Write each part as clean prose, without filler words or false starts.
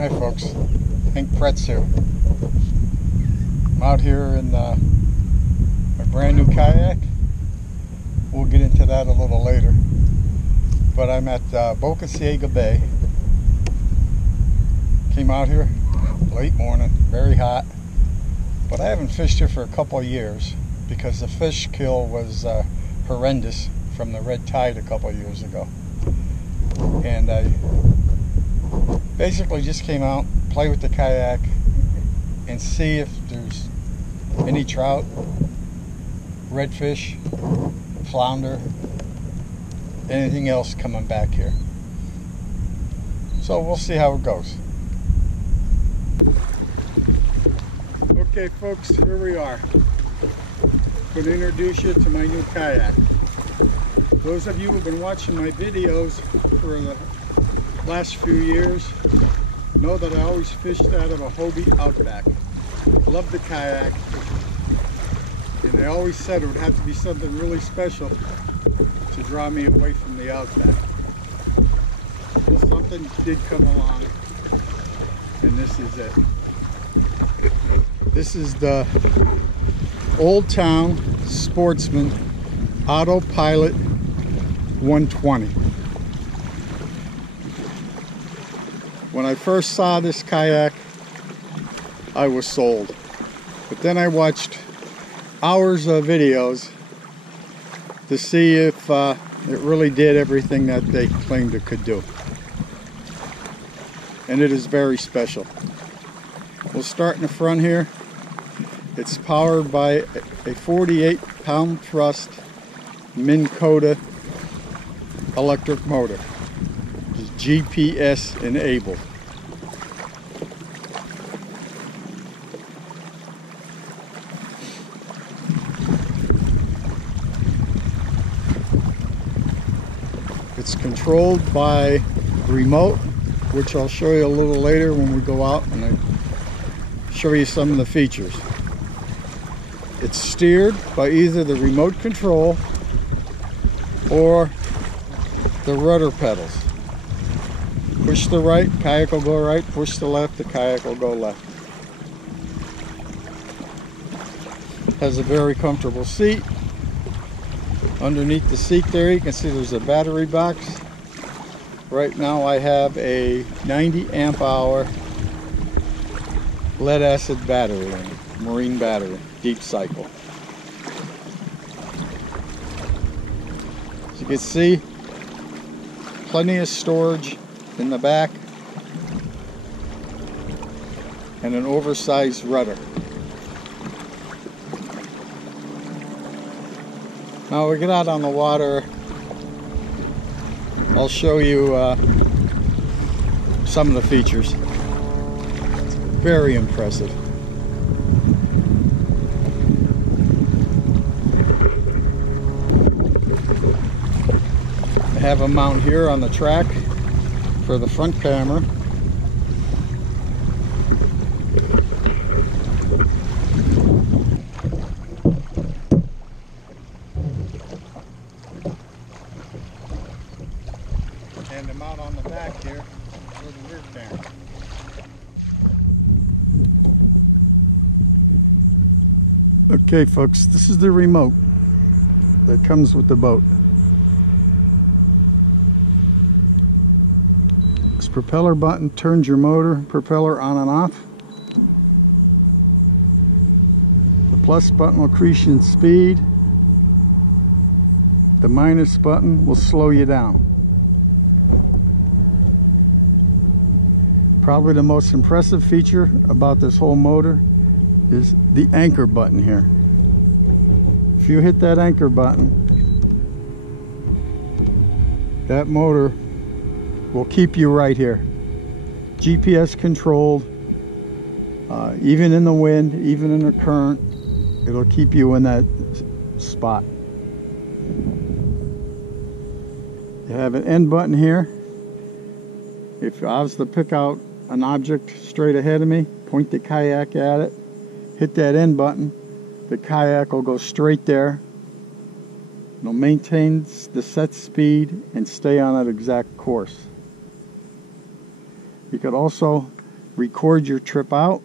Hi folks, Hank Pretz here. I'm out here in my brand new kayak. We'll get into that a little later. But I'm at Boca Ciega Bay. Came out here late morning, very hot. But I haven't fished here for a couple of years because the fish kill was horrendous from the red tide a couple of years ago. And I basically just came out, play with the kayak, and see if there's any trout, redfish, flounder, anything else coming back here. So we'll see how it goes. Okay folks, here we are. I'm going to introduce you to my new kayak. Those of you who have been watching my videos for the last few years know that I always fished out of a Hobie Outback. Loved the kayak, and I always said it would have to be something really special to draw me away from the Outback. Well, something did come along, and this is it. This is the Old Town Sportsman Autopilot 120. When I first saw this kayak, I was sold. But then I watched hours of videos to see if it really did everything that they claimed it could do. And it is very special. We'll start in the front here. It's powered by a 48-pound thrust Minn Kota electric motor. It's GPS enabled. It's controlled by remote, which I'll show you a little later when we go out and I show you some of the features. It's steered by either the remote control or the rudder pedals. Push the right, kayak will go right. Push the left, the kayak will go left. Has a very comfortable seat. Underneath the seat there, you can see there's a battery box. Right now I have a 90 amp hour lead acid battery in it, marine battery, deep cycle. As you can see, plenty of storage in the back and an oversized rudder. Now we get out on the water, I'll show you some of the features. It's very impressive. I have a mount here on the track for the front camera. And the mount on the back here for the rear camera. Okay folks, this is the remote that comes with the boat. This propeller button turns your motor propeller on and off. The plus button will increase your speed. The minus button will slow you down. Probably the most impressive feature about this whole motor is the anchor button here. If you hit that anchor button, that motor will keep you right here. GPS controlled, even in the wind, even in the current, it'll keep you in that spot. You have an end button here. If I was to pick out an object straight ahead of me, point the kayak at it, hit that end button, the kayak will go straight there. It'll maintain the set speed and stay on that exact course. You could also record your trip out,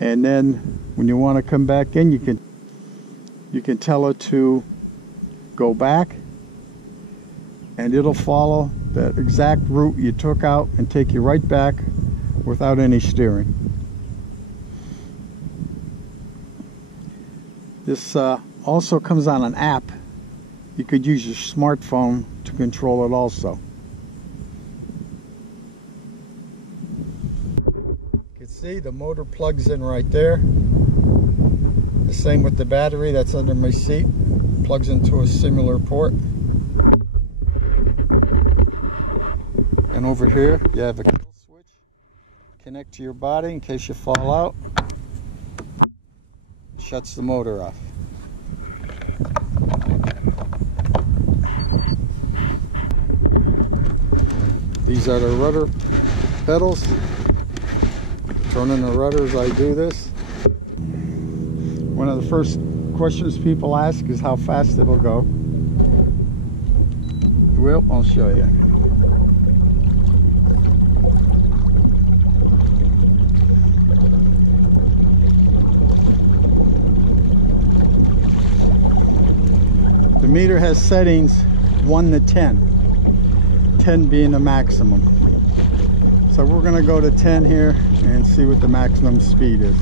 and then when you want to come back in, you can tell it to go back, and it'll follow that exact route you took out and take you right back without any steering. This also comes on an app. You could use your smartphone to control it also. You can see the motor plugs in right there. The same with the battery that's under my seat. Plugs into a similar port. And over here you have a kill switch. Connect to your body in case you fall out. Shuts the motor off. These are the rudder pedals. Turning the rudders, I do this. One of the first questions people ask is how fast it'll go. Well, I'll show you. The meter has settings 1 to 10. 10 being the maximum. So we're going to go to 10 here and see what the maximum speed is.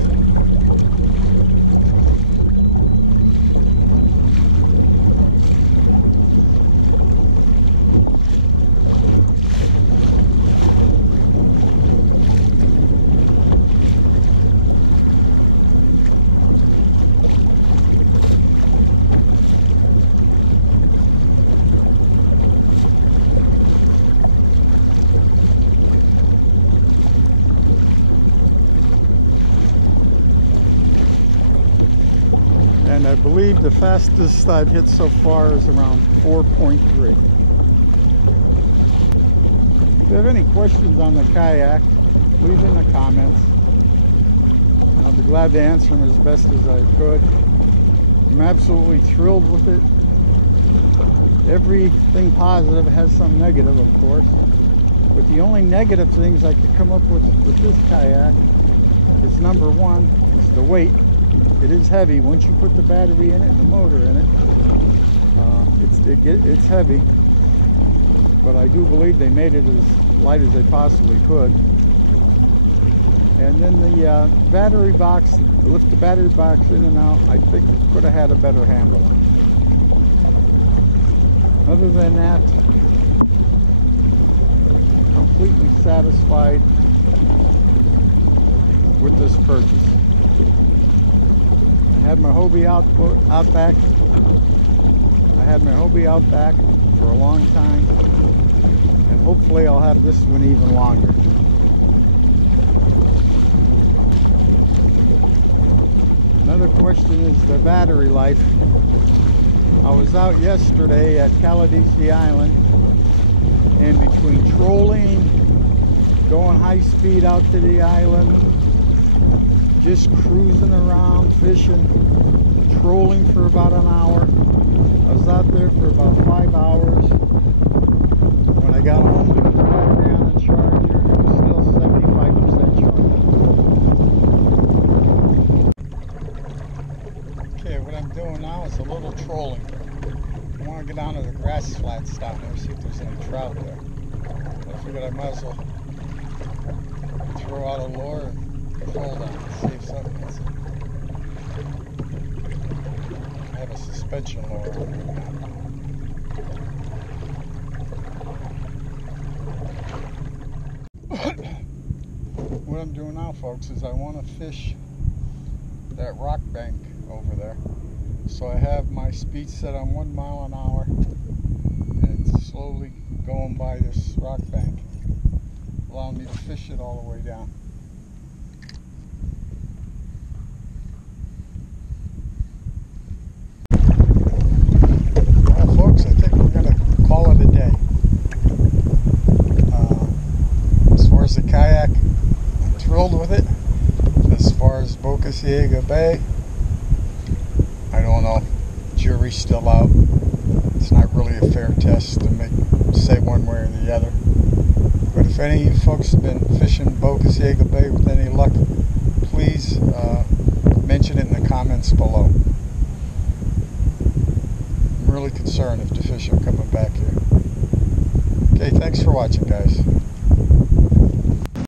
And I believe the fastest I've hit so far is around 4.3. If you have any questions on the kayak, leave in the comments. I'll be glad to answer them as best as I could. I'm absolutely thrilled with it. Everything positive has some negative, of course. But the only negative things I could come up with this kayak is, number one, is the weight. It is heavy. Once you put the battery in it and the motor in it, it's heavy. But I do believe they made it as light as they possibly could. And then the battery box, lift the battery box in and out, I think it could have had a better handle on it. Other than that, completely satisfied with this purchase. I had my Hobie Outback. I had my Hobie Outback for a long time, and hopefully I'll have this one even longer. Another question is the battery life. I was out yesterday at Caladesi Island, and between trolling, going high speed out to the island, just cruising around, fishing, trolling for about an hour. I was out there for about 5 hours. When I got home to put the battery on the charger, it was still 75% charged. Okay, what I'm doing now is a little trolling. I want to get down to the grass flats down there, see if there's any trout there. I figured I might as well throw out a lure and troll down and see if something is. I have a suspension lure. What I'm doing now, folks, is I want to fish that rock bank over there. So I have my speed set on 1 mile an hour, and it's slowly going by this rock bank, allowing me to fish it all the way down. Well, folks, I think we're going to call it a day. As far as the kayak, I'm thrilled with it. As far as Boca Ciega Bay, I don't know. Jury's still out. It's not really a fair test to say one way or the other. But if If any of you folks have been fishing Boca Bay with any luck, please mention it in the comments below. I'm really concerned if the fish are coming back here. Okay, thanks for watching, guys.